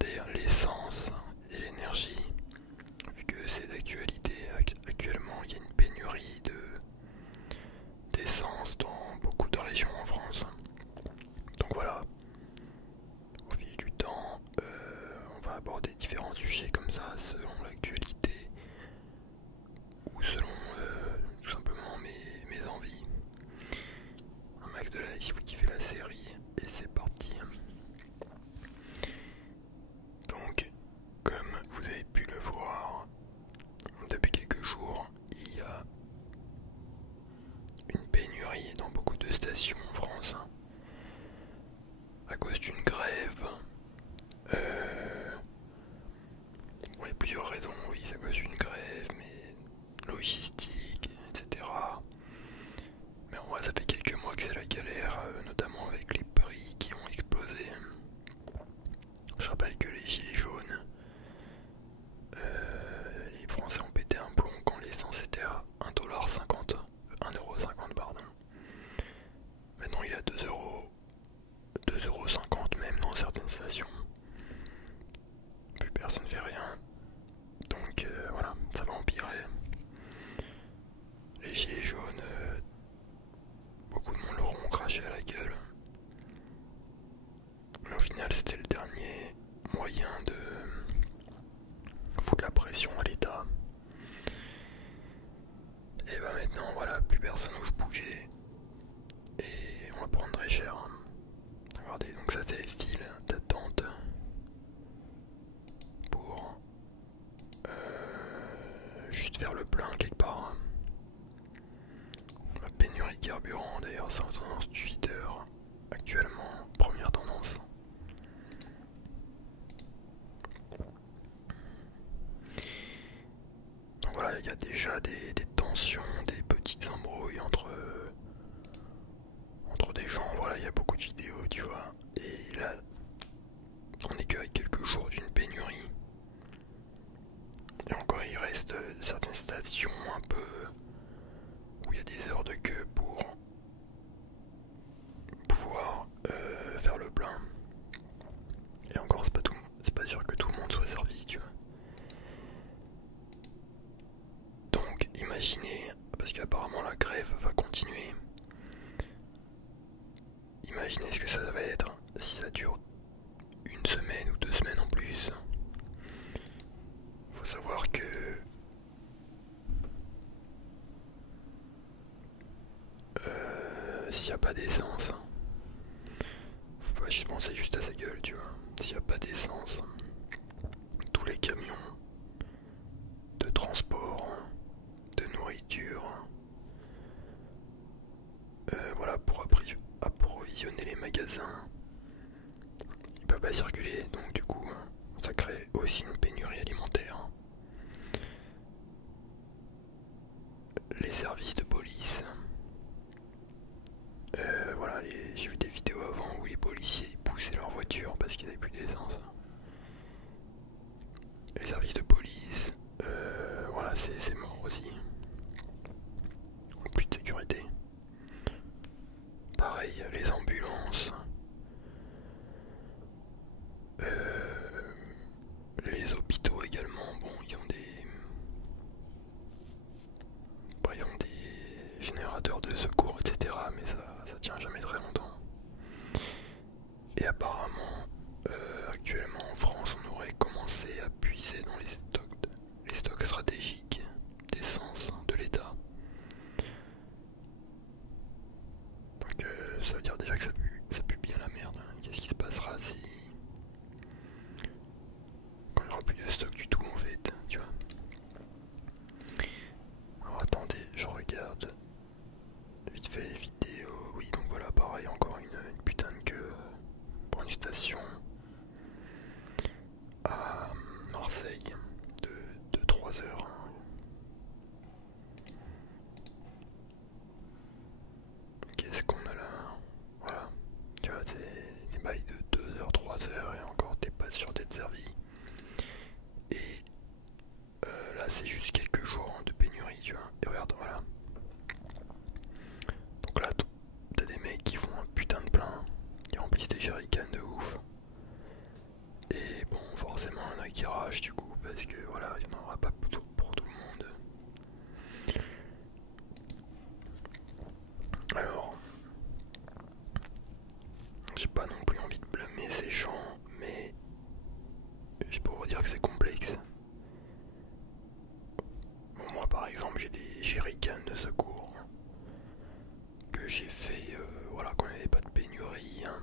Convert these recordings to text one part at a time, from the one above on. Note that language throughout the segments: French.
aborder l'essence et l'énergie, vu que c'est d'actualité. Actuellement, il y a une pénurie d'essence dans beaucoup de régions en France. Donc voilà, au fil du temps, on va aborder différents sujets comme ça, selon l'actualité, ou selon tout simplement mes envies. Un max de like si vous kiffez la série, et c'est parti. Donc, comme vous avez pu le voir, depuis quelques jours, il y a une pénurie dans beaucoup de stations en France, à cause d'une grève. Il y a plusieurs raisons, oui, c'est à cause d'une grève, mais logistique, etc. Mais en vrai, ça fait quelques mois que c'est la galère, notamment avec les prix qui ont explosé. Je rappelle que les gilets jaunes, les Français ont pété un plomb quand l'essence était à 1,50 $, 1,50 € pardon. Maintenant il est à 2 euros, 2,50 € même dans certaines stations. Plus personne ne fait rien. Donc voilà, ça va empirer. Les gilets jaunes, beaucoup de monde leur ont craché à la gueule. Mais au final c'était le dernier moyen de foutre la pression à l'État. Et bah maintenant voilà, plus personne n'ose bouger. Et on va prendre très cher. Regardez, donc ça c'est les files d'attente pour juste faire le plein quelque part. La pénurie de carburant d'ailleurs, c'est en tendance Twitter actuellement, première tendance. Donc voilà, il y a déjà des tensions, des petites embrouilles entre des gens. Voilà, il y a beaucoup de vidéos, tu vois. Et là, on est qu'à quelques jours d'une pénurie. Et encore, il reste certaines stations un peu où il y a des heures de queue pour pouvoir faire le plein. Et encore, c'est pas sûr que tout le monde soit servi, tu vois. Donc, imaginez, parce qu'apparemment la grève va continuer. Imaginez ce que ça va être si ça dure une semaine ou 2 semaines en plus. Faut savoir que s'il n'y a pas d'essence, faut pas juste penser juste à sa gueule, tu vois. S'il n'y a pas d'essence, tous les camions de transport, de nourriture, voilà, pour approvisionner les magasins, ils peuvent pas circuler, donc du coup, ça crée aussi une pénurie alimentaire. Les services de police, voilà, j'ai vu des vidéos avant où les policiers poussaient leur voiture parce qu'ils n'avaient plus d'essence. Les services de police, voilà, c'est mort aussi. Plus de sécurité. Pareil, les ambulances, les hôpitaux également. Bon, ils ont des générateurs de secours, etc. Mais ça tient jamais très longtemps. Et apparemment, actuellement en France, on aurait commencé à puiser dans les stocks stratégiques d'essence de l'État. Donc ça veut dire déjà que ça pue bien la merde. Qu'est-ce qui se passera si quand il n'y aura plus de stock du tout en fait, tu vois. Alors attendez, je regarde vite fait les vidéos. Oui, donc voilà, pareil, encore une putain de queue pour une station à Marseille de 3 heures. Qu'est-ce qu'on a là? Voilà, tu vois, c'est des bails de 2 heures, 3 heures et encore t'es pas sûr d'être servi. Et là c'est juste quelques jours de pénurie, tu vois. Et regarde, voilà. Donc là t'as des mecs qui font un putain de plein, qui remplissent des jerrycans de ouf. Et bon, a qui rage du coup, parce que voilà, il n'y en aura pas pour tout le monde. Alors, j'ai pas non plus envie de blâmer ces gens, mais je peux vous dire que c'est complexe. Bon, moi par exemple, j'ai des jerrycans de secours que j'ai fait voilà, quand il n'y avait pas de pénurie, hein,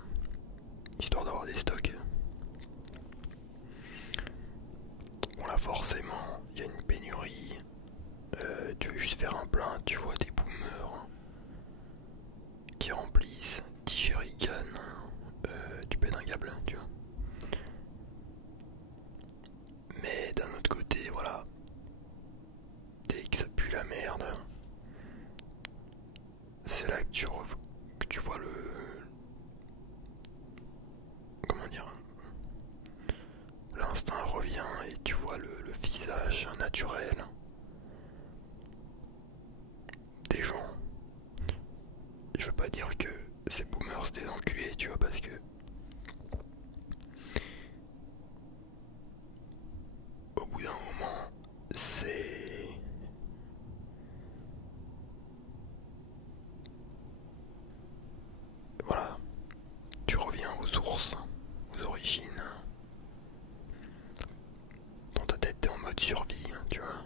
histoire d'avoir des stocks. Bon là forcément, il y a une pénurie, tu veux juste faire un plein, tu vois des boomers qui remplissent 10 jerrycans, tu pètes un câble, tu vois. Mais d'un autre côté, voilà, dès que ça pue la merde, c'est là que tu vois le... Comment dire? L'instinct revient et tu vois le visage naturel des gens. Je veux pas dire que ces boomers c'est des enculés, tu vois, parce que au bout d'un moment, c'est... Voilà, tu reviens aux sources, aux origines. Dans ta tête, t'es en mode survie, hein, tu vois.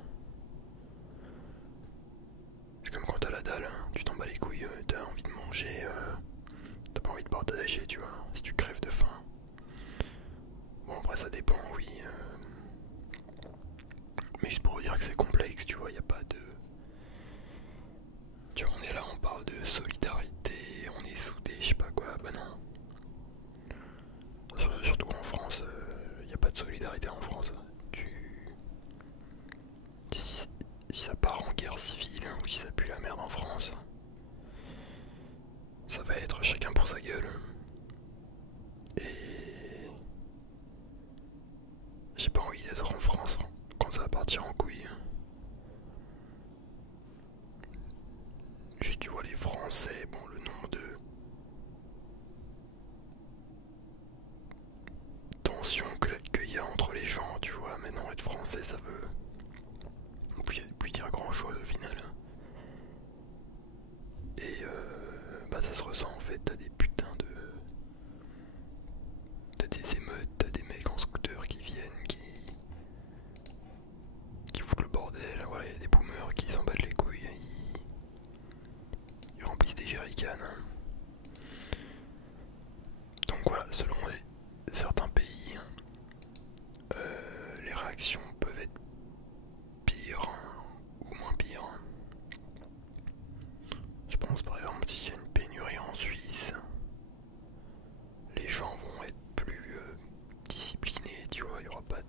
C'est comme quand t'as la dalle, hein, tu t'en bats les couilles, t'as envie de manger, t'as pas envie de partager, tu vois, si tu crèves de faim. Bon, après, ça dépend, oui. Mais juste pour vous dire que c'est complexe, tu vois, y a pas de... Tu vois, on est là, on parle de solidarité, on est soudés, je sais pas quoi, bah non. Surtout en France, y a pas de solidarité en France. Si, si ça part en guerre civile, ou si ça pue la merde en France, ça va être chacun pour sa gueule. Et... J'ai pas envie d'être en France quand ça va partir en couille. Juste tu vois les Français, bon le nombre de tensions qu'il y a entre les gens, tu vois, maintenant être français ça veut plus dire grand chose au final. Et bah ça se ressent en fait, t'as des putains de... T'as des émeutes, t'as des mecs en scooter qui viennent, qui foutent le bordel, voilà, y a des boomers qui s'en battent les couilles, ils remplissent des jerrycans. Donc voilà, selon certains pays, les réactions peuvent être pires ou moins pires. Je pense par exemple s'il y a une pénurie en Suisse, les gens vont être plus disciplinés, tu vois, il n'y aura pas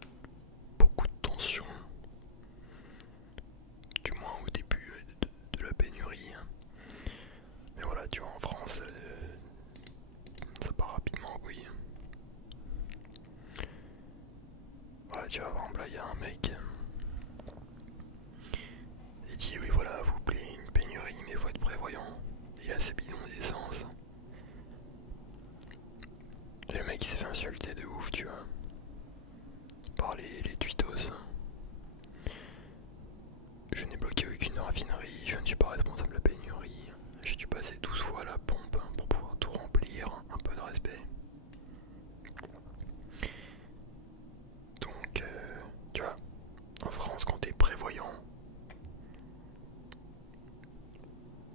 beaucoup de tension, du moins au début de la pénurie. Mais voilà, tu vois, en France, ça part rapidement en couille. Voilà, tu vois, par exemple, là, il y a un mec, il dit, oui, voilà, vous plaît, une pénurie, mais faut être prévoyant. Il a ses bidons d'essence. Et le mec, il s'est fait insulter de ouf, tu vois, par les tweetos. Je n'ai bloqué aucune raffinerie, je ne suis pas responsable de la pénurie. J'ai dû passer 12 fois à la pompe pour pouvoir tout remplir, un peu de respect. Donc, tu vois, en France, quand t'es prévoyant,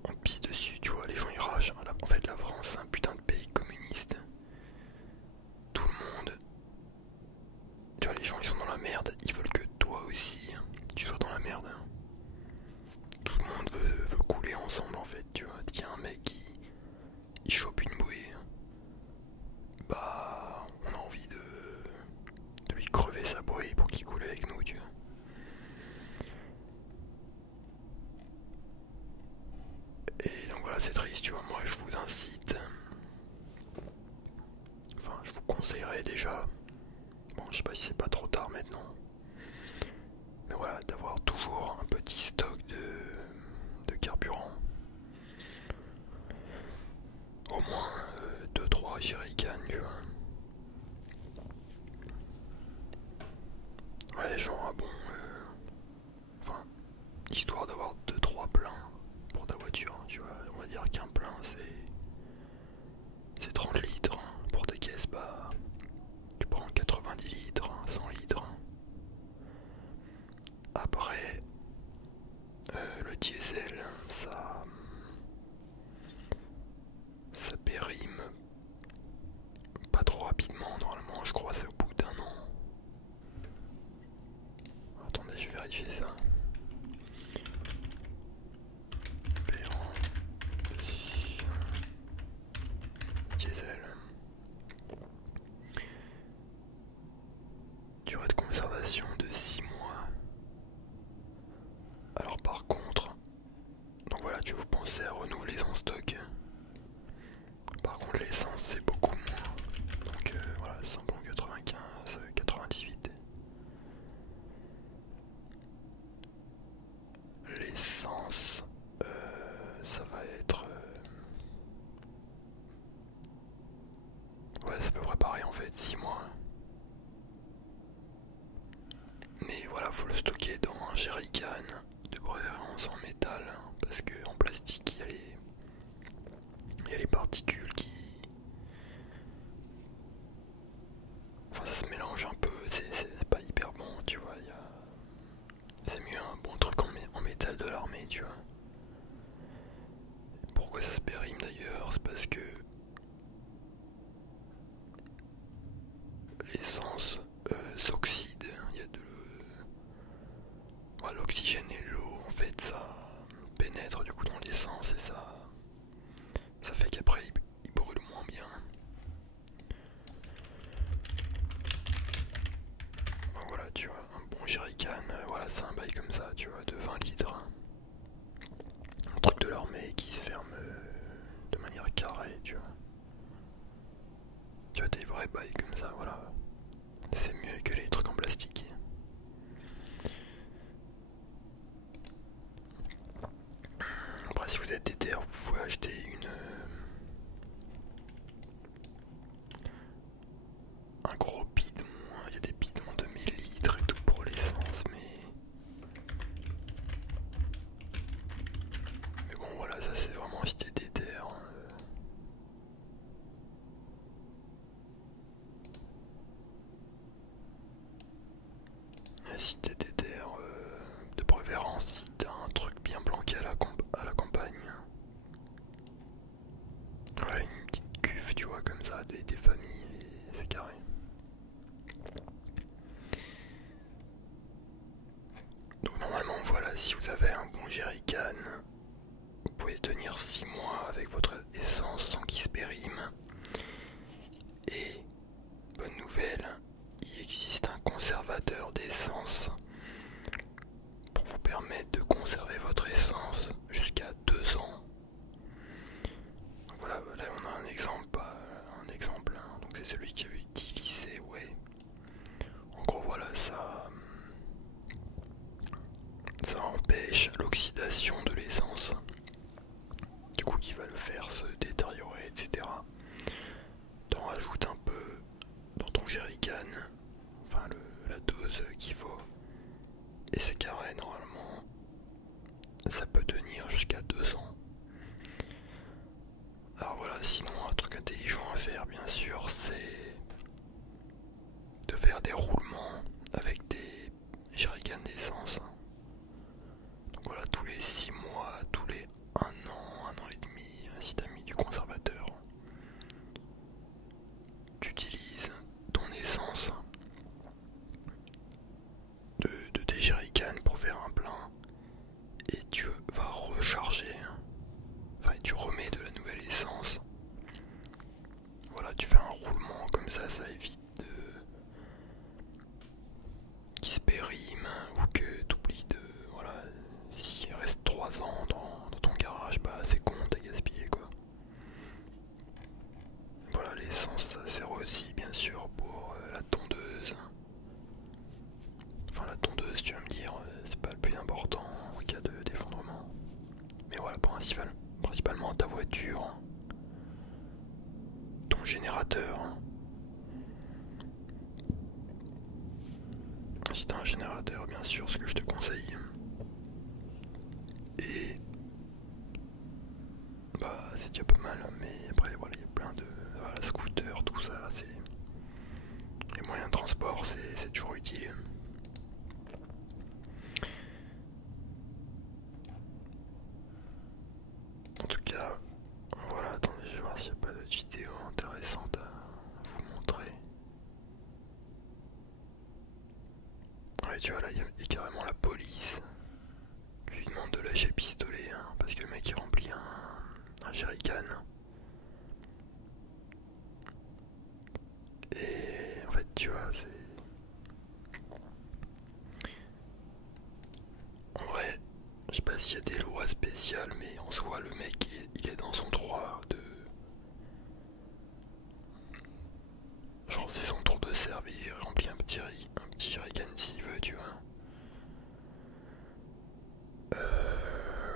on te pisse dessus, tu vois, les gens ils ragent. En fait, la France, c'est un putain de pays communiste. Tout le monde, tu vois, les gens ils sont dans la merde, ils veulent que toi aussi, tu sois dans la merde. Tout le monde veut couler ensemble en fait, tu vois. Il y a un mec qui il chope une bouée, bah on a envie de lui crever sa bouée pour qu'il coule avec nous, tu vois. Et donc voilà, c'est triste, tu vois. Moi je vous incite, enfin je vous conseillerais déjà, bon je sais pas si c'est pas trop tard maintenant, mais voilà, d'avoir toujours un petit stock de carburant. Au moins 2-3 jerrycans, tu vois. Ouais, genre un bon... Enfin, histoire d'avoir deux trois pleins pour ta voiture, tu vois. On va dire qu'un plein c'est 30 litres. Pour ta caisse, bah tu prends 90 litres, 100 litres. Après, le diesel, ça périme pas trop rapidement, normalement, je crois que c'est au bout d'un an. Attendez, je vais vérifier ça. Diesel. Durée de conservation de 6 mois. Alors par contre, donc voilà, tu vous pensez à renouveler son stock. Par contre l'essence c'est beaucoup moins. Donc voilà, samplon 95, 98. L'essence, ça va être... ouais, c'est à peu près pareil en fait, 6 mois. Mais voilà, faut le stocker dans un jerrycan, de préférence en métal, parce que en plastique il y a les particules qui... Enfin ça se mélange un peu, c'est pas hyper bon, tu vois, c'est mieux un bon truc en métal de l'armée, tu vois. Pourquoi ça se périme d'ailleurs? C'est parce que l'essence s'oxyde, il y a de l'oxygène et l'eau, en fait ça pénètre du coup dans l'essence et ça fait qu'après il brûle moins bien. Donc voilà, tu vois, un bon jerrycan, voilà, c'est un bail comme ça, tu vois, de 20 litres. Un truc de l'armée qui se ferme de manière carrée, tu vois. Tu as des vrais bails comme ça, voilà. C'est mieux que les trucs en plastique. Après, si vous êtes déter, vous pouvez acheter un gros bidon. Il y a des bidons de 1000 litres et tout pour l'essence, mais bon, voilà, ça c'est vraiment si t'es déter. Si t'es déter, de préférence, si t'as un truc bien planqué à la campagne. Voilà, une petite cuve, tu vois, comme ça, des familles, et c'est carré. Donc normalement, voilà, si vous avez un bon jerrycan, vous pouvez tenir 6 mois avec votre essence sans qu'il se périme. Et, bonne nouvelle, il existe un conservateur d'essence pour vous permettre de conserver votre essence jusqu'à 2 ans. Donc voilà, là on a un exemple, hein. Donc c'est celui qui avait utilisé, ouais. En gros voilà, ça empêche l'oxydation de l'essence, du coup qui va le faire se détériorer, etc. T'en rajoutes un peu dans ton jerrycan, enfin la dose qu'il faut, et c'est carré, normalement ça peut tenir jusqu'à 2 ans. Alors voilà, sinon un truc intelligent à faire bien sûr, c'est de faire des roulements avec des jerrycans d'essence. Donc voilà, tous les 6 mois, tous les 1 an et demi, si t'as mis du conservateur, tu utilises ton essence de tes jerrycans pour faire un plein et tu vas recharger, enfin tu remets de la nouvelle essence. Voilà, tu fais un roulement comme ça évite qu'il se périme ou que tu oublies de... Voilà, s'il reste 3 ans dans ton garage, bah c'est con, t'as gaspillé quoi. Voilà, l'essence ça sert aussi bien sûr pour la tondeuse. Enfin la tondeuse, tu vas me dire, c'est pas le plus important en cas de d'effondrement. Mais voilà, principalement ta voiture, ton générateur. Si t'as un générateur générateur, bien sûr, ce que je te conseille. Et bah c'est déjà pas mal, mais après voilà, il y a plein de voilà, scooters, tout ça, c'est les moyens de transport, c'est toujours utile. En tout cas, voilà, attendez, je vais voir s'il n'y a pas d'autres vidéos intéressantes à vous montrer. Ouais, tu vois, là, il y a carrément la police qui lui demande de lâcher le pistolet, hein, parce que le mec il remplit un jerrycan. Et en fait, tu vois, c'est... En vrai, je sais pas s'il y a des lois spéciales, mais en soi, le mec, il est dans son droit de... Genre, c'est son tour de servir, il remplit un petit jerrycan s'il veut, tu vois.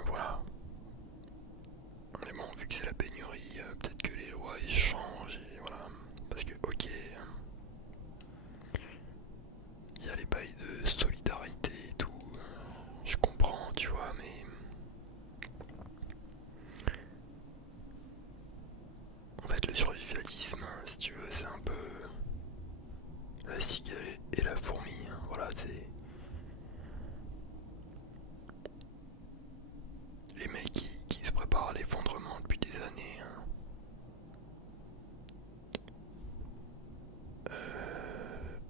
Voilà. Mais bon, vu que c'est la pénurie, peut-être que les lois ils changent et voilà. Parce que, ok, il y a les bails de solidarité et tout, je comprends, tu vois, mais en fait, le survivalisme, si tu veux, c'est un peu la cigale et la fourmi, hein. Voilà, c'est les mecs qui se préparent à l'effondrement depuis des années, hein.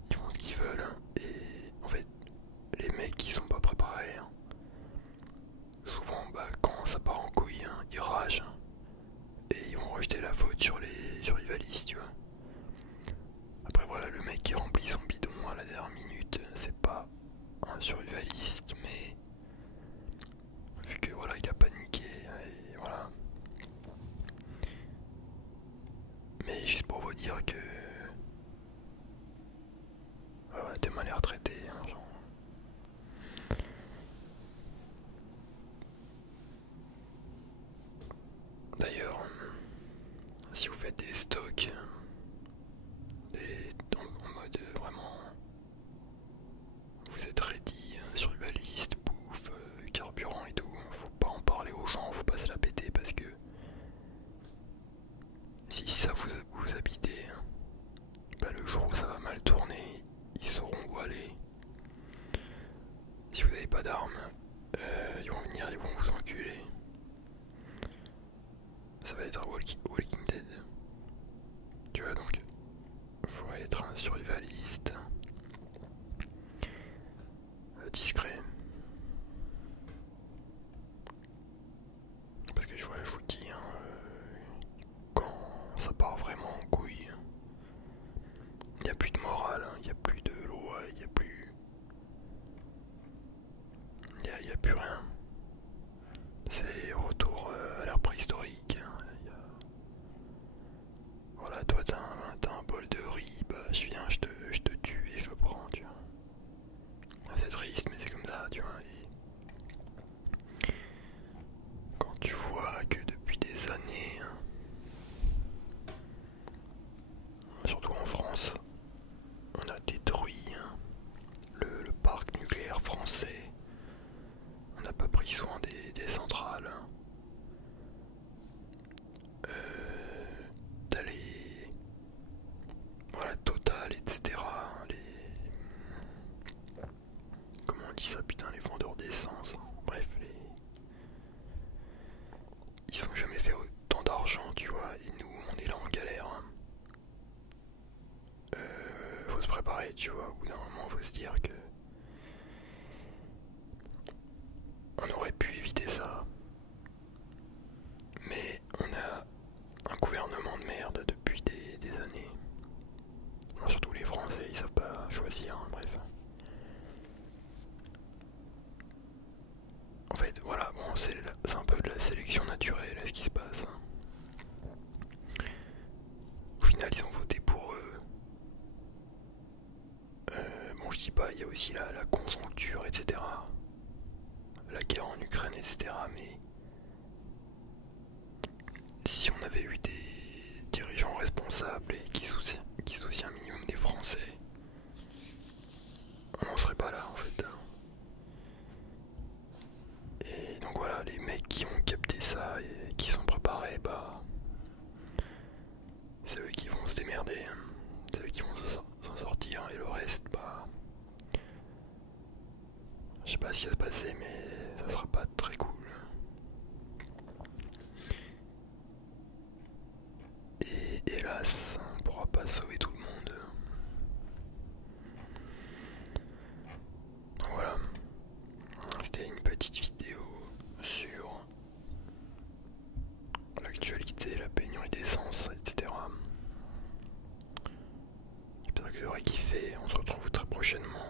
Ils font ce qu'ils veulent, hein. Et en fait, les mecs qui sont pas préparés, hein, souvent, bah, quand ça part en couille, hein, ils ragent, hein, et ils vont rejeter la faute sur les survivalistes, tu vois. Après voilà, le mec qui remplit son bidon à la dernière minute, c'est pas un survivaliste, mais vu que voilà, il a paniqué, et voilà. Mais juste pour vous dire que ouais, t'es mal retraité, hein, genre. D'ailleurs, si vous faites des stocks, en mode vraiment, vous êtes ready, survivaliste, bouffe, carburant et tout, faut pas en parler aux gens, faut pas se la péter parce que si ça vous habitez, bah, le jour où ça va mal tourner, ils sauront où aller. Si vous n'avez pas d'armes, ils vont venir, ils vont vous enculer. Ça va être Walking Dead. Tu vois, donc faut être un survivaliste, discret. Parce que je vous dis, hein, quand ça part vraiment en couille, il n'y a plus de morale, il n'y a plus de loi, il n'y a plus... Il y a plus rien. C'est retour à l'ère préhistorique. Voilà, toi t'as un bol de riz, bah je viens, je te tue et je le prends, tu vois. C'est triste, mais c'est comme ça, tu vois. Et quand tu vois que depuis des années, hein, surtout en France, on a détruit, hein, le parc nucléaire français, on n'a pas pris soin des centrales, hein. T'as les... Voilà, Total, etc. Comment on dit ça, putain, les vendeurs d'essence. Bref, ils sont jamais fait autant d'argent, tu vois, et nous, on est là en galère, hein. Faut se préparer, tu vois, au bout d'un moment, faut se dire que... On aurait pu éviter ça. Mais on a un gouvernement de merde depuis des années. Bon, surtout les Français, ils savent pas choisir, hein, bref. En fait, voilà, bon, c'est un peu de la sélection naturelle, ce qui se passe. Au final, ils ont voté pour eux. Bon, je dis pas, il y a aussi la conjoncture, etc. La guerre en Ukraine, etc. Mais si on avait eu des dirigeants responsables et qui soucient un minimum des Français, on n'en serait pas là en fait. Je sais pas ce qui va se passer, mais ça sera pas très cool. Et hélas, on pourra pas sauver tout le monde. Donc voilà, c'était une petite vidéo sur l'actualité, la pénurie d'essence, etc. J'espère que vous aurez kiffé. On se retrouve très prochainement